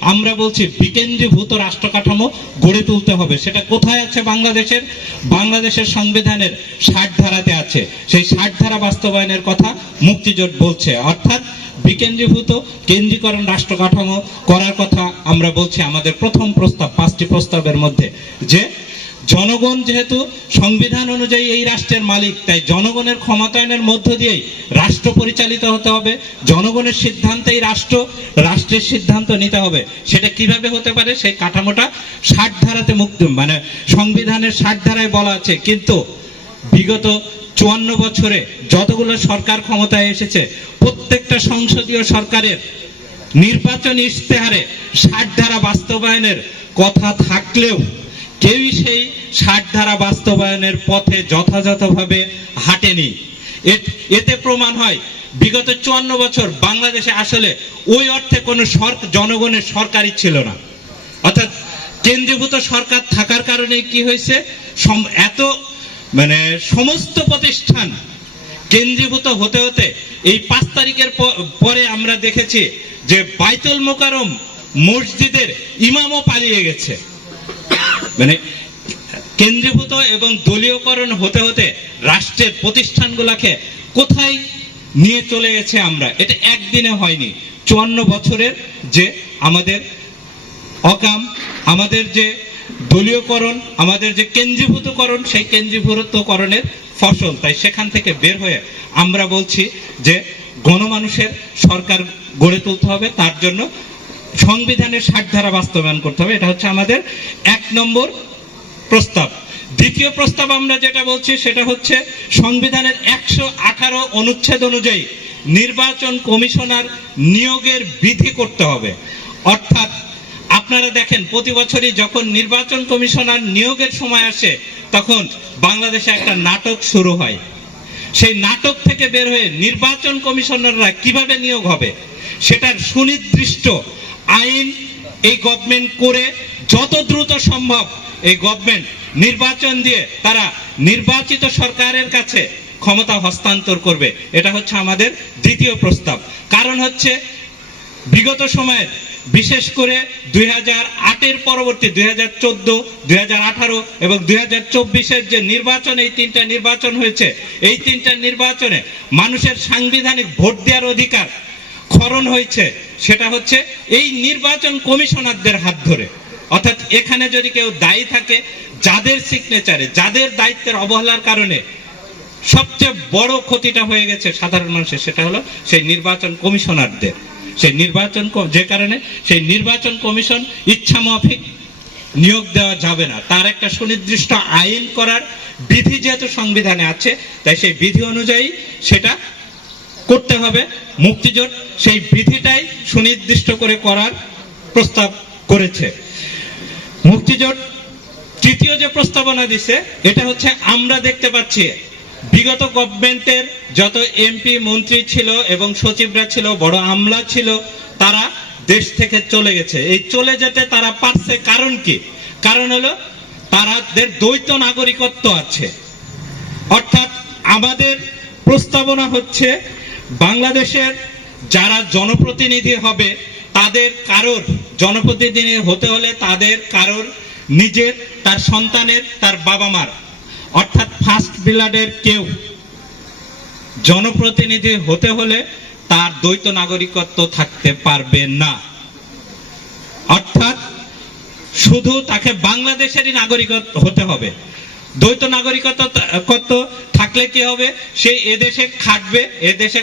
আমরা বলছি বিকেন্দ্রীভূত রাষ্ট্র কাঠামো গড়ে তুলতে হবে। সেটা কোথায় আছে বাংলাদেশের? বাংলাদেশের সংবিধানের ষাট ধারাতে আছে। সেই ষাট ধারা বাস্তবায়নের কথা মুক্তিজোট বলছে। অর্থাৎ বিকেন্দ্রীভূত, কেন্দ্রীকরণ রাষ্ট্র কাঠামো করার কথা আমরা বলছি। আমাদের প্রথম প্রস্তাব, পাঁচটি প্রস্তাবের মধ্যে যে জনগণ যেহেতু সংবিধান অনুযায়ী এই রাষ্ট্রের মালিক, তাই জনগণের ক্ষমতায়নের মধ্য দিয়েই রাষ্ট্র পরিচালিত হতে হবে। জনগণের সিদ্ধান্তেই রাষ্ট্র, রাষ্ট্রের সিদ্ধান্ত নিতে হবে। সেটা কীভাবে হতে পারে? সেই কাঠামোটা ষাট ধারাতে মুক্ত মানে সংবিধানের ষাট ধারায় বলা আছে। কিন্তু বিগত চুয়ান্ন বছরে যতগুলো সরকার ক্ষমতায় এসেছে, প্রত্যেকটা সংসদীয় সরকারের নির্বাচনী ইশতেহারে ষাট ধারা বাস্তবায়নের কথা থাকলেও কেউই সেই ষাট ধারা বাস্তবায়নের পথে যথাযথভাবে হাঁটেনি। এতে প্রমাণ হয়, বিগত চুয়ান্ন বছর বাংলাদেশে আসলে ওই অর্থে কোনো জনগণের সরকারই ছিল না। অর্থাৎ কেন্দ্রীভূত সরকার থাকার কারণে কি হয়েছে? এত মানে সমস্ত প্রতিষ্ঠান কেন্দ্রীভূত হতে হতে এই পাঁচ তারিখের পরে আমরা দেখেছি যে বাইতুল মোকারম মসজিদের ইমামও পালিয়ে গেছে। মানে কেন্দ্রীভূত এবং দলীয়করণ হতে হতে রাষ্ট্রের প্রতিষ্ঠানগুলোকে কোথায় নিয়ে চলে গেছে আমরা? এটা একদিনে হয়নি। চুয়ান্ন বছরের যে আমাদের অকাম, আমাদের যে দলীয়করণ, আমাদের যে কেন্দ্রীভূতকরণ, সেই কেন্দ্রীভূতকরণের ফসল, তাই সেখান থেকে বের হয়ে আমরা বলছি যে গণমানুষের সরকার গড়ে তুলতে হবে। তার জন্য সংবিধানের ষাট ধারা বাস্তবায়ন করতে হবে, এটা হচ্ছে আমাদের এক নম্বর প্রস্তাব। দ্বিতীয় প্রস্তাব আমরা যেটা বলছি, সেটা হচ্ছে সংবিধানের একশো আঠারো অনুচ্ছেদ অনুযায়ী নির্বাচন কমিশনার নিয়োগের বিধি করতে হবে। অর্থাৎ আপনারা দেখেন, প্রতি বছরই যখন নির্বাচন কমিশনার নিয়োগের সময় আসে, তখন বাংলাদেশে একটা নাটক শুরু হয়। সেই নাটক থেকে বের হয়ে নির্বাচন কমিশনাররা কীভাবে নিয়োগ হবে, সেটার সুনির্দিষ্ট আইন এই গভর্নমেন্ট করে যত দ্রুত সম্ভব এই গভর্নমেন্ট নির্বাচন দিয়ে তারা নির্বাচিত সরকারের কাছে ক্ষমতা হস্তান্তর করবে। এটা হচ্ছে আমাদের দ্বিতীয় প্রস্তাব। কারণ হচ্ছে বিগত সময়ে বিশেষ করে দুই হাজার আটের পরবর্তী, দুই হাজার চোদ্দ, দুই হাজার আঠারো এবং দুই হাজার চব্বিশের যে নির্বাচন, এই তিনটা নির্বাচন হয়েছে, এই তিনটা নির্বাচনে মানুষের সাংবিধানিক ভোট দেওয়ার অধিকার খরণ হয়েছে। সেটা হচ্ছে এই নির্বাচন কমিশনারদের হাত ধরে। অর্থাৎ এখানে যদি কেউ দায়ী থাকে, যাদের সিগনেচারে যাদের দায়িত্বের অবহেলার কারণে সবচেয়ে বড় ক্ষতিটা হয়ে গেছে সাধারণ মানুষের, সেটা হলো সেই নির্বাচন কমিশনারদের। সেই নির্বাচন যে কারণে সেই নির্বাচন কমিশন ইচ্ছা মাফিক নিয়োগ দেওয়া যাবে না। তার একটা সুনির্দিষ্ট আইন করার বিধি যেহেতু সংবিধানে আছে, তাই সেই বিধি অনুযায়ী সেটা করতে হবে। মুক্তিজোট সেই বিধিটাই সুনির্দিষ্ট করে করার প্রস্তাব করেছে। মুক্তিজোট তৃতীয় যে প্রস্তাবনা দিছে, এটা হচ্ছে আমরা দেখতে পাচ্ছি, বিগত গভর্নমেন্টের যত এমপি, মন্ত্রী ছিল এবং সচিবরা ছিল, বড় আমলা ছিল, তারা দেশ থেকে চলে গেছে। এই চলে যেতে তারা পারছে কারণ কি? কারণ হলো তারাদের দ্বৈত নাগরিকত্ব আছে। অর্থাৎ আমাদের প্রস্তাবনা হচ্ছে বাংলাদেশের যারা জনপ্রতিনিধি হবে, তাদের কারোর জনপ্রতিনিধি হতে হলে তাদের কারোর নিজের, তার সন্তানের, তার বাবা মার অর্থাৎ ফার্স্ট ব্লাডের কেউ জনপ্রতিনিধি হতে হলে তার দ্বৈত নাগরিকত্ব থাকতে পারবে না। অর্থাৎ শুধু তাকে বাংলাদেশেরই নাগরিকত্ব হতে হবে দ্বৈত নাগরিকত্ব কত থাকলে কি হবে? সে এদেশে খাটবে এদেশে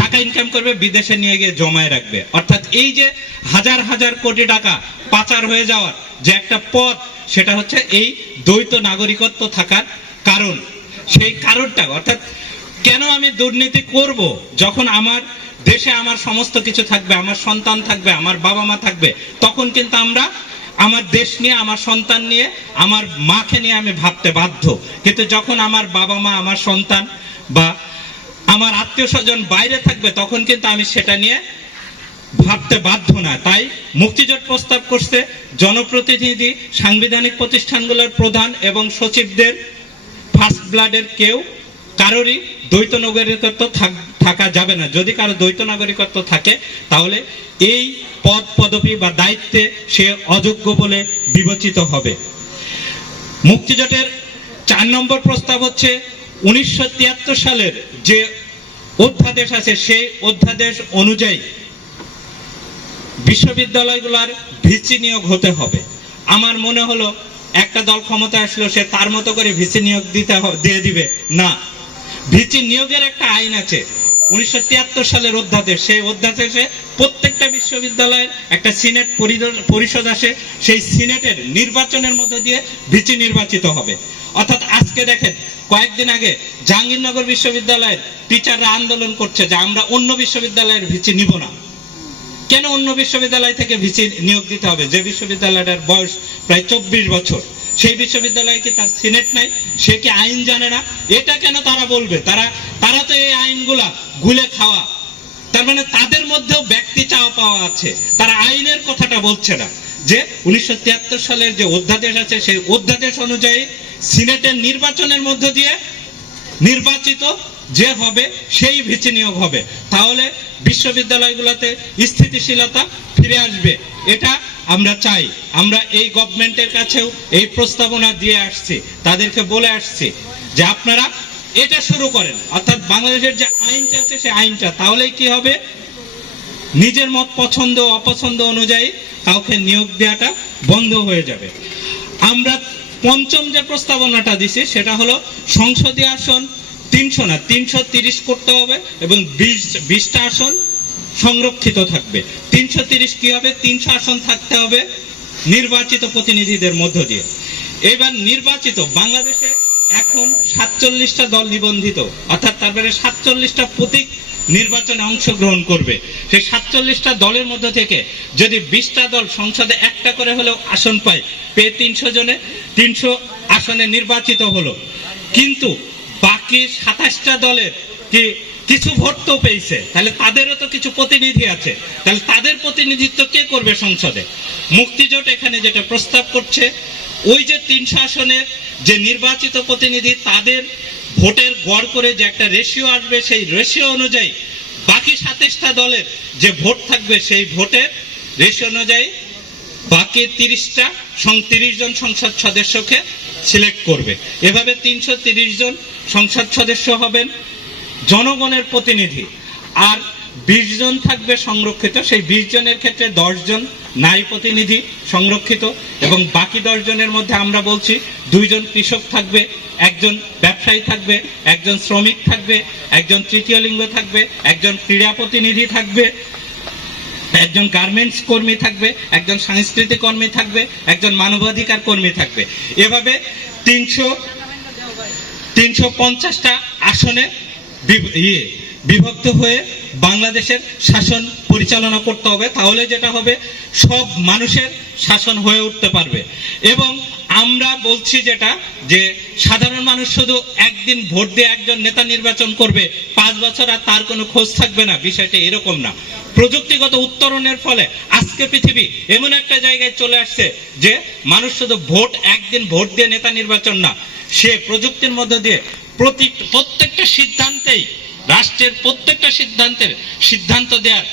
টাকা ইনকাম করবে, বিদেশে নিয়ে গিয়ে জমায় রাখবে। অর্থাৎ এই যে হাজার হাজার কোটি টাকা পাচার হয়ে যাওয়ার যে একটা পথ, সেটা হচ্ছে এই দ্বৈত নাগরিকত্ব থাকার কারণ। সেই কারণটা, অর্থাৎ কেন আমি দুর্নীতি করব? যখন আমার দেশে আমার সমস্ত কিছু থাকবে, আমার সন্তান থাকবে, আমার বাবা মা থাকবে, তখন কিন্তু আমরা আমার দেশ নিয়ে, আমার সন্তান নিয়ে, আমার মাকে নিয়ে আমি ভাবতে বাধ্য। কিন্তু যখন আমার বাবা মা, আমার সন্তান বা আমার আত্মীয় স্বজন বাইরে থাকবে, তখন কিন্তু আমি সেটা নিয়ে ভাবতে বাধ্য না। তাই মুক্তিজোট প্রস্তাব করছে জনপ্রতিনিধি সাংবিধানিক প্রতিষ্ঠানগুলোর প্রধান এবং সচিবদের ফার্স্ট ব্লাডের কেউ, কারোরই দ্বৈত নাগরিকত্ব থাক- থাকা যাবে না। যদি কারও দ্বৈত নাগরিকত্ব থাকে, তাহলে এই পদ, পদবি বা দায়িত্বে সে অযোগ্য বলে বিবেচিত হবে। মুক্তিজোটের চার নম্বর প্রস্তাব হচ্ছে, উনিশশো তিয়াত্তর সালের যে অধ্যাদেশ আছে, সেই অধ্যাদেশ অনুযায়ী বিশ্ববিদ্যালয়গুলোর ভিসি নিয়োগ হতে হবে। আমার মনে হলো, একটা দল ক্ষমতা আসলো সে তার মতো করে ভিসি নিয়োগ দিতে দিয়ে দিবে। না। ভিসি নিয়োগের একটা আইন আছে উনিশশো তিয়াত্তর সালের অধ্যাদেশ, সেই অধ্যাদেশে প্রত্যেকটা বিশ্ববিদ্যালয়ের একটা সিনেট পরিষদ আসে, সেই সিনেটের নির্বাচনের মধ্য দিয়ে ভিচি নির্বাচিত হবে। অর্থাৎ আজকে দেখেন, কয়েকদিন আগে জাহাঙ্গীরনগর বিশ্ববিদ্যালয়ের টিচাররা আন্দোলন করছে যে আমরা অন্য বিশ্ববিদ্যালয়ের ভিচি নিব না। কেন অন্য বিশ্ববিদ্যালয় থেকে ভিসি নিয়োগ দিতে হবে? যে বিশ্ববিদ্যালয়টার বয়স প্রায় চব্বিশ বছর, সেই বিশ্ববিদ্যালয়ে কি তার সিনেট নাই? সে কি আইন জানে না? এটা কেন তারা বলবে? তারা তারা তো এই আইনগুলা গুলে খাওয়া। তার মানে তাদের মধ্যেও ব্যক্তি চাওয়া পাওয়া আছে। তারা আইনের কথাটা বলছে না। যে উনিশশো তিয়াত্তর সালের যে অধ্যাদেশ আছে, সেই অধ্যাদেশ অনুযায়ী সিনেটের নির্বাচনের মধ্য দিয়ে নির্বাচিত যে হবে, সেই ভিচি নিয়োগ হবে। তাহলে বিশ্ববিদ্যালয়গুলোতে স্থিতিশীলতা ফিরে আসবে। এটা আমরা চাই। আমরা এই গভর্নমেন্টের কাছেও এই প্রস্তাবনা দিয়ে আসছি। তাদেরকে বলে আসছি যে আপনারা এটা শুরু করেন। অর্থাৎ বাংলাদেশের যে আইনটা আছে, সেই আইনটা। তাহলেই কি হবে? নিজের মত পছন্দ, অপছন্দ অনুযায়ী কাউকে নিয়োগ দেওয়াটা বন্ধ হয়ে যাবে। আমরা পঞ্চম যে প্রস্তাবনাটা দিছি, সেটা হলো সংসদীয় আসন তিনশো না, তিনশো তিরিশ করতে হবে এবং বিশ, বিশটা আসন সংরক্ষিত থাকবে। তিনশো তিরিশ কি হবে? তিনশো আসন থাকতে হবে নির্বাচিত প্রতিনিধিদের মধ্য দিয়ে। এবার নির্বাচিত বাংলাদেশে এখন সাতচল্লিশটা দল নিবন্ধিত, অর্থাৎ তারপরে সাতচল্লিশটা প্রতীক নির্বাচনে অংশগ্রহণ করবে। সেই সাতচল্লিশটা দলের মধ্যে থেকে যদি বিশটা দল সংসদে একটা করে হলেও আসন পায়, পেয়ে তিনশো জনে, তিনশো আসনে নির্বাচিত হলো। কিন্তু বাকি সাতাশটা দলের কি কিছু ভোট তো পেয়েছে। তাহলে তাদেরও তো কিছু প্রতিনিধি আছে। তাহলে তাদের প্রতিনিধিত্ব কে করবে সংসদে? মুক্তিজোট এখানে যেটা প্রস্তাব করছে, ওই যে তিন শাসনের যে নির্বাচিত প্রতিনিধি, তাদের ভোটের গড় করে যে একটা রেশিও আসবে, সেই রেশিও অনুযায়ী বাকি সাতাশটা দলের যে ভোট থাকবে, সেই ভোটের রেশিও অনুযায়ী বাকি তিরিশটা তিরিশ জন সংসদ সদস্যকে সিলেক্ট করবে। এভাবে তিনশো জন সংসদ সদস্য হবেন জনগণের প্রতিনিধি। আর বিশ জন থাকবে সংরক্ষিত, সেই বিশ জনের ক্ষেত্রে দশ জন নারী প্রতিনিধি সংরক্ষিত এবং বাকি দশ জনের মধ্যে আমরা বলছি দুইজন কৃষক থাকবে, একজন ব্যবসায়ী থাকবে, একজন শ্রমিক থাকবে, একজন তৃতীয় লিঙ্গ থাকবে, একজন ক্রীড়া প্রতিনিধি থাকবে। একজন গার্মেন্টস কর্মী থাকবে, একজন সাংস্কৃতিক কর্মী থাকবে, একজন মানবাধিকার কর্মী থাকবে। এভাবে তিনশো তিনশো পঞ্চাশটা আসনে ইয়ে বিভক্ত হয়ে বাংলাদেশের শাসন পরিচালনা করতে হবে, তাহলে যেটা হবে, সব মানুষের শাসন হয়ে উঠতে পারবে। এবং আমরা বলছি যেটা, যে সাধারণ মানুষ শুধু একদিন ভোট দিয়ে একজন নেতা নির্বাচন করবে, পাঁচ বছর আর তার কোনো খোঁজ থাকবে না, বিষয়টা এরকম না। প্রযুক্তিগত উত্তরণের ফলে আজকে পৃথিবী এমন একটা জায়গায় চলে আসছে যে মানুষ শুধু ভোট, একদিন ভোট দিয়ে নেতা নির্বাচন না, সে প্রযুক্তির মধ্য দিয়ে প্রতি, প্রত্যেকটা সিদ্ধান্তেই, রাষ্ট্রের প্রত্যেকটা সিদ্ধান্তের সিদ্ধান্ত দেওয়ার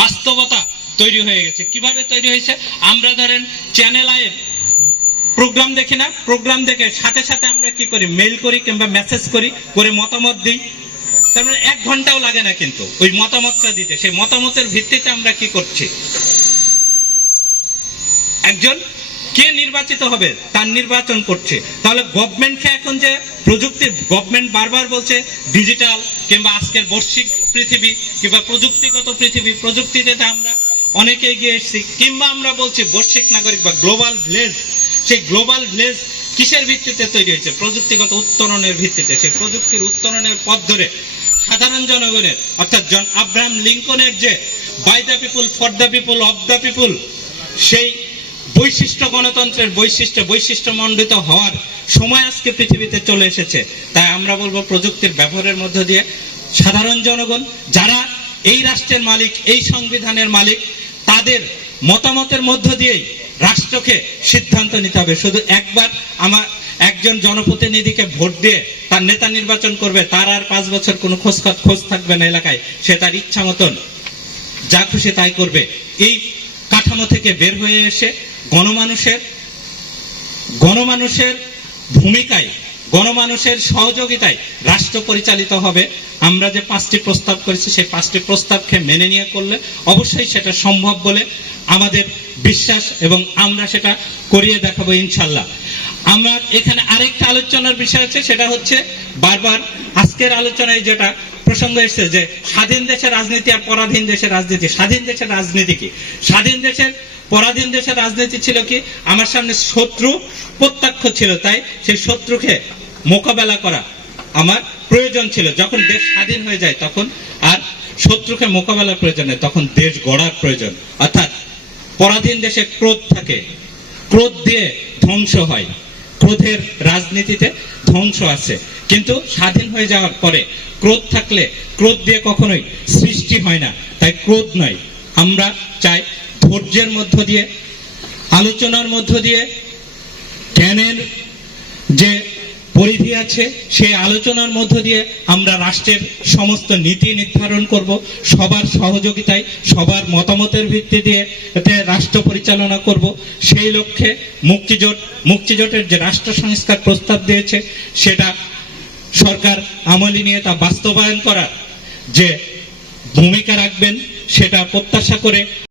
বাস্তবতা তৈরি হয়ে গেছে। কীভাবে তৈরি হয়েছে? আমরা ধরেন চ্যানেল আয়ের প্রোগ্রাম দেখি না প্রোগ্রাম দেখে সাথে সাথে আমরা কি করি মেইল করি কিংবা মেসেজ করি, করে মতামত দিই। তার মানে এক ঘন্টাও লাগে না কিন্তু ওই মতামতটা দিতে। সেই মতামতের ভিত্তিতে আমরা কি করছি? একজন কে নির্বাচিত হবে, তার নির্বাচন করছে। তাহলে গভর্নমেন্টকে এখন যে প্রযুক্তি গভর্নমেন্ট বারবার বলছে ডিজিটাল কিংবা আজকের বৈশ্বিক পৃথিবী কিংবা প্রযুক্তিগত পৃথিবী, প্রযুক্তিতে আমরা অনেকে এগিয়ে এসেছি। কিংবা আমরা বলছি বৈশ্বিক নাগরিক বা গ্লোবাল ভিলেজ সেই গ্লোবাল ভিলেজ কিসের ভিত্তিতে তৈরি হয়েছে? প্রযুক্তিগত উত্তরণের ভিত্তিতে। সেই প্রযুক্তির উত্তরণের পথ ধরে সাধারণ জনগণের, অর্থাৎ জন আব্রাহাম লিঙ্কনের যে by the people for the people of the people সেই বৈশিষ্ট্য গণতন্ত্রের বৈশিষ্ট্য বৈশিষ্ট্য মণ্ডিত হওয়ার সময় আজকে পৃথিবীতে চলে এসেছে। তাই আমরা বলব প্রযুক্তির ব্যবহারের মধ্য দিয়ে সাধারণ জনগণ, যারা এই রাষ্ট্রের মালিক, এই সংবিধানের মালিক, তাদের মতামতের মধ্য দিয়েই রাষ্ট্রকে সিদ্ধান্ত নিতে হবে। শুধু একবার আমার একজন জনপ্রতিনিধিকে ভোট দিয়ে তার নেতা নির্বাচন করবে, তার আর পাঁচ বছর কোনো খোঁজ খোঁজ থাকবে না এলাকায়। সে তার ইচ্ছা মতন যা খুশি তাই করবে। এই কাঠামো থেকে বের হয়ে এসে গণমানুষের গণমানুষের ভূমিকায় গণমানুষের সহযোগিতায় রাষ্ট্র পরিচালিত হবে। আমরা যে পাঁচটি প্রস্তাব করেছি, সেই পাঁচটি প্রস্তাবকে মেনে নিয়ে করলে অবশ্যই সেটা সম্ভব বলে আমাদের বিশ্বাস এবং আমরা সেটা করিয়ে দেখাবো ইনশাল্লাহ। আমার এখানে আরেকটা আলোচনার বিষয় আছে, সেটা হচ্ছে বারবার আজকের আলোচনায় যেটা প্রসঙ্গ এসেছে যে স্বাধীন দেশের রাজনীতি আর পরাধীন দেশের রাজনীতি। স্বাধীন দেশের রাজনীতি কি? স্বাধীন দেশের পরাধীন দেশের রাজনীতি ছিল কি? আমার সামনে শত্রু প্রত্যক্ষ ছিল, তাই সেই শত্রুকে মোকাবেলা করা আমার প্রয়োজন ছিল। যখন দেশ স্বাধীন হয়ে যায় তখন আর শত্রুকে মোকাবেলার প্রয়োজন নেই, তখন দেশ গড়ার প্রয়োজন। অর্থাৎ পরাধীন দেশে ক্রোধ থাকে। ক্রোধ দিয়ে ধ্বংস হয়। ক্রোধের রাজনীতিতে ধ্বংস আছে। কিন্তু স্বাধীন হয়ে যাওয়ার পরে ক্রোধ থাকলে ক্রোধ দিয়ে কখনোই সৃষ্টি হয় না। তাই ক্রোধ নয়। আমরা চাই ধৈর্যের মধ্য দিয়ে, আলোচনার মধ্য দিয়ে, জ্ঞানের যে পরিধি আছে, সেই আলোচনার মধ্য দিয়ে আমরা রাষ্ট্রের সমস্ত নীতি নির্ধারণ করব, সবার সহযোগিতায়, সবার মতামতের ভিত্তি দিয়ে এতে রাষ্ট্র পরিচালনা করব। সেই লক্ষ্যে মুক্তিজোট, মুক্তিজোটের যে রাষ্ট্র সংস্কার প্রস্তাব দিয়েছে, সেটা সরকার আমলি নিয়ে তা বাস্তবায়ন করার যে ভূমিকা রাখবেন, সেটা প্রত্যাশা করে